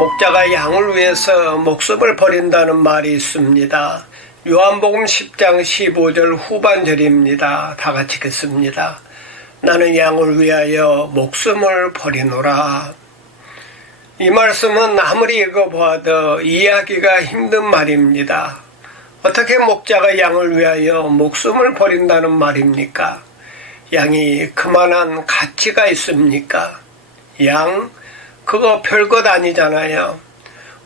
목자가 양을 위해서 목숨을 버린다는 말이 있습니다. 요한복음 10장 15절 후반절입니다. 다 같이 읽겠습니다. 나는 양을 위하여 목숨을 버리노라. 이 말씀은 아무리 읽어보아도 이해하기가 힘든 말입니다. 어떻게 목자가 양을 위하여 목숨을 버린다는 말입니까? 양이 그만한 가치가 있습니까? 양? 그거 별것 아니잖아요.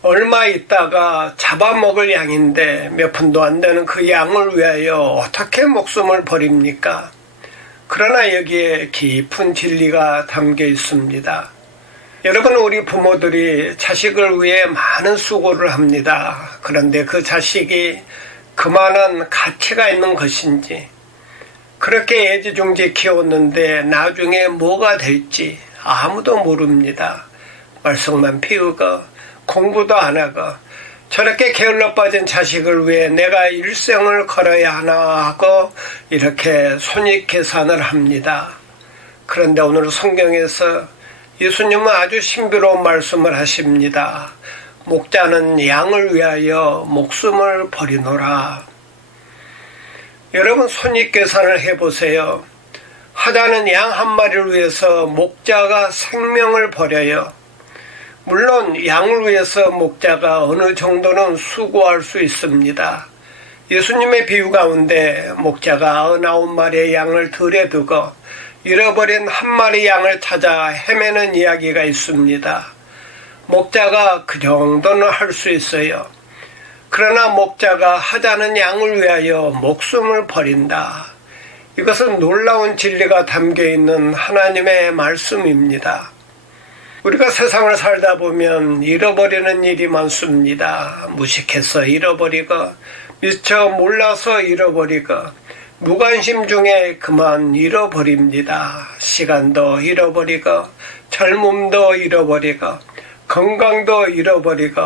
얼마 있다가 잡아먹을 양인데 몇 푼도 안 되는 그 양을 위하여 어떻게 목숨을 버립니까? 그러나 여기에 깊은 진리가 담겨 있습니다. 여러분, 우리 부모들이 자식을 위해 많은 수고를 합니다. 그런데 그 자식이 그만한 가치가 있는 것인지, 그렇게 애지중지 키웠는데 나중에 뭐가 될지 아무도 모릅니다. 말썽만 피우고 공부도 안 하고 저렇게 게을러 빠진 자식을 위해 내가 일생을 걸어야 하나 하고 이렇게 손익계산을 합니다. 그런데 오늘 성경에서 예수님은 아주 신비로운 말씀을 하십니다. 목자는 양을 위하여 목숨을 버리노라. 여러분, 손익계산을 해보세요. 하자는 양 한 마리를 위해서 목자가 생명을 버려요. 물론 양을 위해서 목자가 어느 정도는 수고할 수 있습니다. 예수님의 비유 가운데 목자가 99마리의 양을 들에 두고 잃어버린 한 마리 양을 찾아 헤매는 이야기가 있습니다. 목자가 그 정도는 할 수 있어요. 그러나 목자가 하자는 양을 위하여 목숨을 버린다. 이것은 놀라운 진리가 담겨있는 하나님의 말씀입니다. 우리가 세상을 살다 보면 잃어버리는 일이 많습니다. 무식해서 잃어버리고 미처 몰라서 잃어버리고 무관심 중에 그만 잃어버립니다. 시간도 잃어버리고 젊음도 잃어버리고 건강도 잃어버리고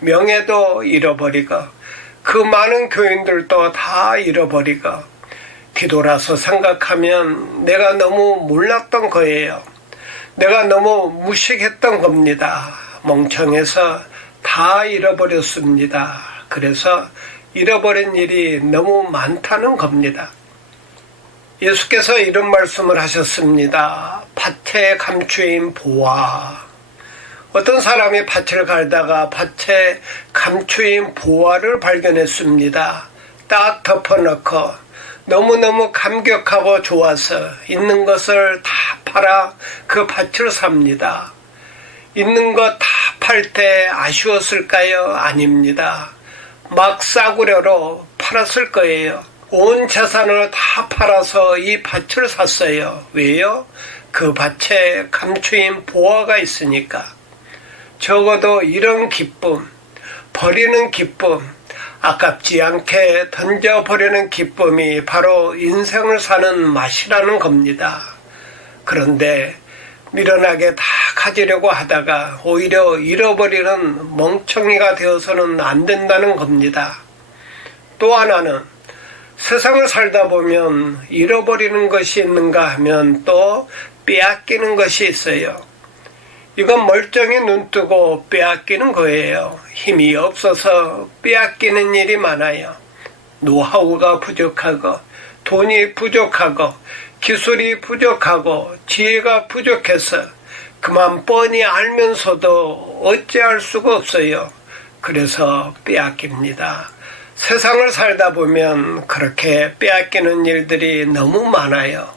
명예도 잃어버리고 그 많은 교인들도 다 잃어버리고 뒤돌아서 생각하면 내가 너무 몰랐던 거예요. 내가 너무 무식했던 겁니다. 멍청해서 다 잃어버렸습니다. 그래서 잃어버린 일이 너무 많다는 겁니다. 예수께서 이런 말씀을 하셨습니다. 밭에 감추인 보화. 어떤 사람이 밭을 갈다가 밭에 감추인 보화를 발견했습니다. 딱 덮어놓고 너무너무 감격하고 좋아서 있는 것을 다 팔아 그 밭을 삽니다. 있는 것 다 팔 때 아쉬웠을까요? 아닙니다. 막 싸구려로 팔았을 거예요. 온 재산을 다 팔아서 이 밭을 샀어요. 왜요? 그 밭에 감추인 보화가 있으니까. 적어도 이런 기쁨, 버리는 기쁨, 아깝지 않게 던져버리는 기쁨이 바로 인생을 사는 맛이라는 겁니다. 그런데 미련하게 다 가지려고 하다가 오히려 잃어버리는 멍청이가 되어서는 안 된다는 겁니다. 또 하나는 세상을 살다 보면 잃어버리는 것이 있는가 하면 또 빼앗기는 것이 있어요. 이건 멀쩡히 눈뜨고 빼앗기는 거예요. 힘이 없어서 빼앗기는 일이 많아요. 노하우가 부족하고 돈이 부족하고 기술이 부족하고 지혜가 부족해서 그만 뻔히 알면서도 어찌할 수가 없어요. 그래서 빼앗깁니다. 세상을 살다 보면 그렇게 빼앗기는 일들이 너무 많아요.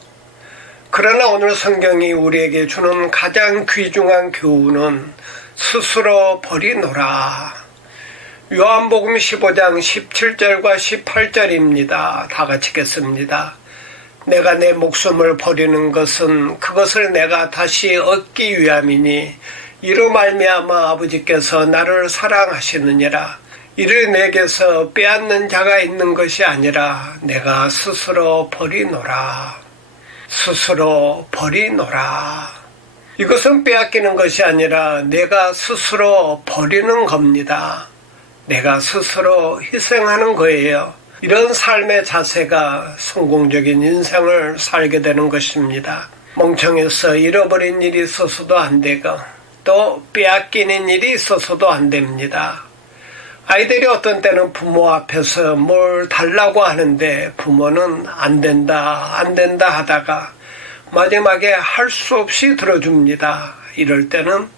그러나 오늘 성경이 우리에게 주는 가장 귀중한 교훈은 스스로 버리노라. 요한복음 15장 17절과 18절입니다. 다 같이 읽겠습니다. 내가 내 목숨을 버리는 것은 그것을 내가 다시 얻기 위함이니 이로 말미암아 아버지께서 나를 사랑하시느니라. 이를 내게서 빼앗는 자가 있는 것이 아니라 내가 스스로 버리노라. 스스로 버리노라. 이것은 빼앗기는 것이 아니라 내가 스스로 버리는 겁니다. 내가 스스로 희생하는 거예요. 이런 삶의 자세가 성공적인 인생을 살게 되는 것입니다. 멍청해서 잃어버린 일이 있어서도 안 되고 또 빼앗기는 일이 있어서도 안 됩니다. 아이들이 어떤 때는 부모 앞에서 뭘 달라고 하는데 부모는 안 된다 하다가 마지막에 할 수 없이 들어줍니다. 이럴 때는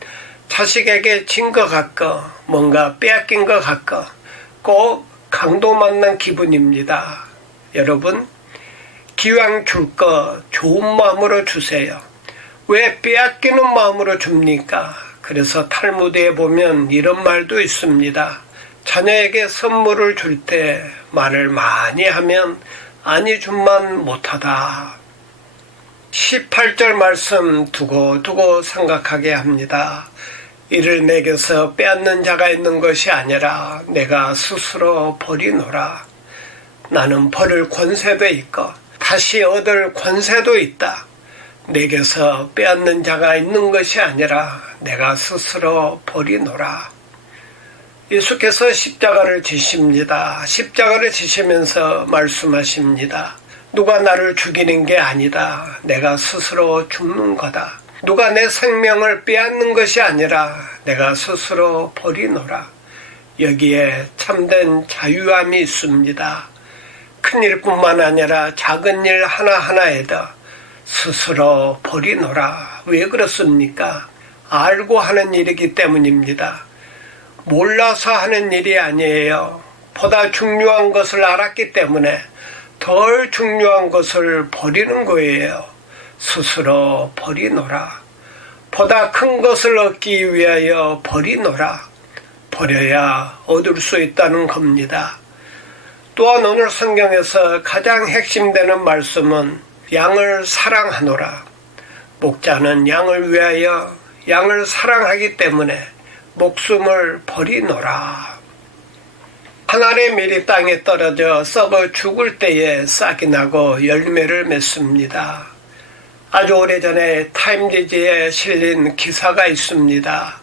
자식에게 진 것 같고 뭔가 빼앗긴 것 같고 꼭 강도 맞는 기분입니다. 여러분, 기왕 줄 거 좋은 마음으로 주세요. 왜 빼앗기는 마음으로 줍니까? 그래서 탈무드에 보면 이런 말도 있습니다. 자녀에게 선물을 줄 때 말을 많이 하면 아니 줌만 못하다. 18절 말씀 두고 생각하게 합니다. 이를 내게서 빼앗는 자가 있는 것이 아니라 내가 스스로 버리노라. 나는 버릴 권세도 있고 다시 얻을 권세도 있다. 내게서 빼앗는 자가 있는 것이 아니라 내가 스스로 버리노라. 예수께서 십자가를 지십니다. 십자가를 지시면서 말씀하십니다. 누가 나를 죽이는 게 아니다. 내가 스스로 죽는 거다. 누가 내 생명을 빼앗는 것이 아니라 내가 스스로 버리노라. 여기에 참된 자유함이 있습니다. 큰 일뿐만 아니라 작은 일 하나하나에도 스스로 버리노라. 왜 그렇습니까? 알고 하는 일이기 때문입니다. 몰라서 하는 일이 아니에요. 보다 중요한 것을 알았기 때문에 덜 중요한 것을 버리는 거예요. 스스로 버리노라. 보다 큰 것을 얻기 위하여 버리노라. 버려야 얻을 수 있다는 겁니다. 또한 오늘 성경에서 가장 핵심되는 말씀은 양을 사랑하노라. 목자는 양을 위하여 양을 사랑하기 때문에 목숨을 버리노라. 한 알의 밀이 땅에 떨어져 썩어 죽을 때에 싹이 나고 열매를 맺습니다. 아주 오래전에 타임지지에 실린 기사가 있습니다.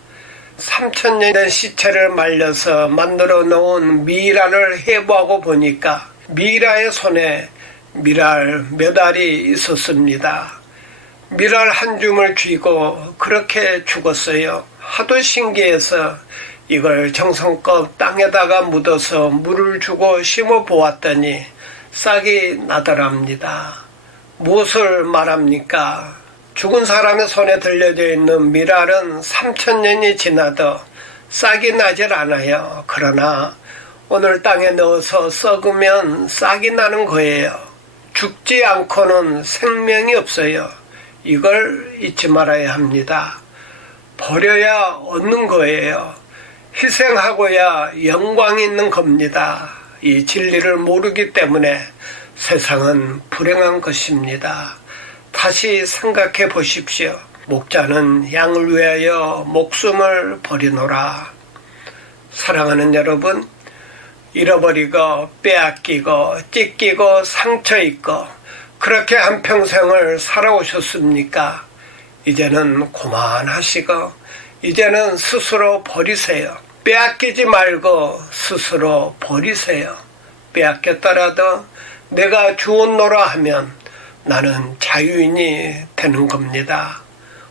3000년 된 시체를 말려서 만들어 놓은 미라를 해부하고 보니까 미라의 손에 밀알 몇 알이 있었습니다. 밀알 한 줌을 쥐고 그렇게 죽었어요. 하도 신기해서 이걸 정성껏 땅에다가 묻어서 물을 주고 심어 보았더니 싹이 나더랍니다. 무엇을 말합니까? 죽은 사람의 손에 들려져 있는 밀알은 3000년이 지나도 싹이 나질 않아요. 그러나 오늘 땅에 넣어서 썩으면 싹이 나는 거예요. 죽지 않고는 생명이 없어요. 이걸 잊지 말아야 합니다. 버려야 얻는 거예요. 희생하고야 영광이 있는 겁니다. 이 진리를 모르기 때문에 세상은 불행한 것입니다. 다시 생각해 보십시오. 목자는 양을 위하여 목숨을 버리노라. 사랑하는 여러분, 잃어버리고 빼앗기고 찢기고 상처 입고 그렇게 한평생을 살아오셨습니까? 이제는 그만하시고 이제는 스스로 버리세요. 빼앗기지 말고 스스로 버리세요. 빼앗겼더라도 내가 주었노라 하면 나는 자유인이 되는 겁니다.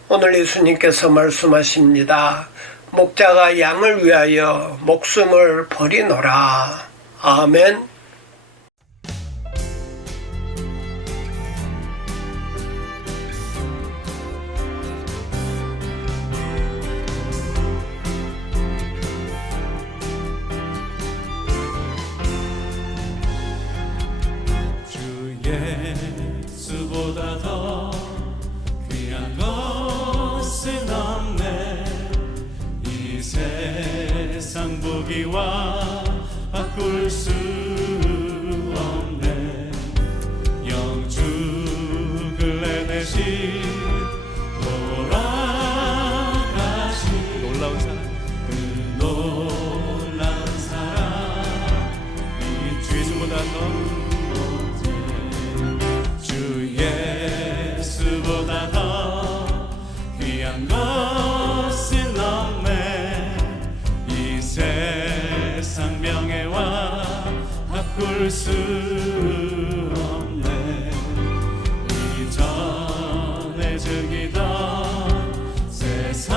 오늘 예수님께서 말씀하십니다. 목자가 양을 위하여 목숨을 버리노라. 아멘. 예수보다 더 귀한 것은 없네. 이 세상 보기와 바꿀 수 없네. 영죽을 내내신 돌아가신 놀라운 사랑, 그 놀라운 사랑, 이 주 예수보다 더 예수보다 더 귀한 것은 없네. 이 세상 명예와 바꿀 수 없네. 이전에 즐기던 세상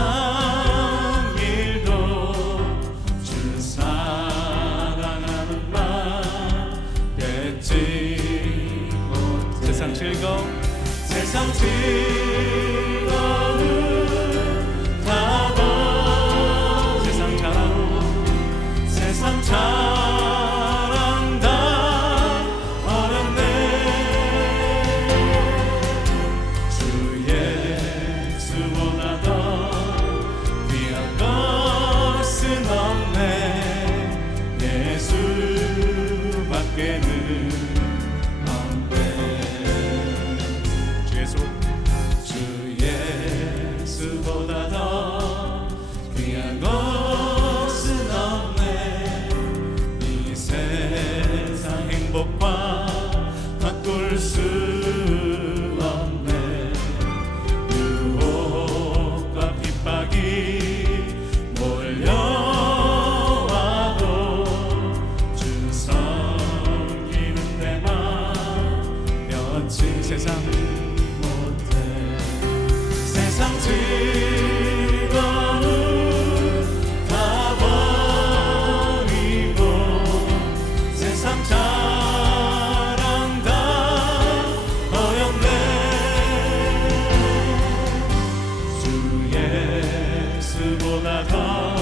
예수보다 더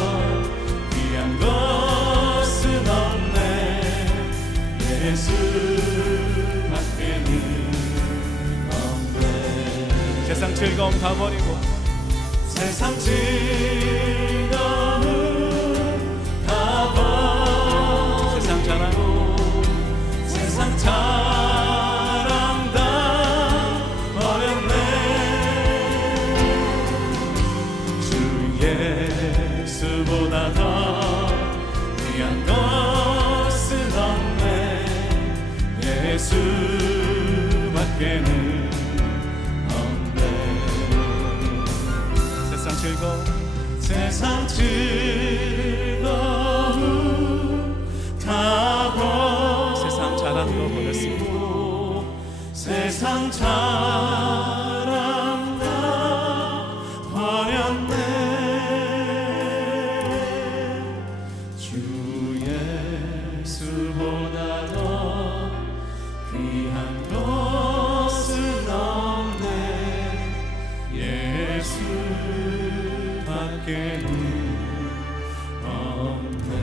귀한 것은 없네. 예수밖에는 없네. 세상 즐거움 다 버리고 세상 즐거움 다 버리고 세상 자랑고 세상 자랑 다 버렸네. 주 예수보다 더 귀한 것은 없네. 예수밖에는 세상 즐거움 다 버리고 세상 자랑도 버렸으니 세상 자랑 다 버렸네. 주 예수보다 더 귀한 것은 없네. 예수 밖에는 없네.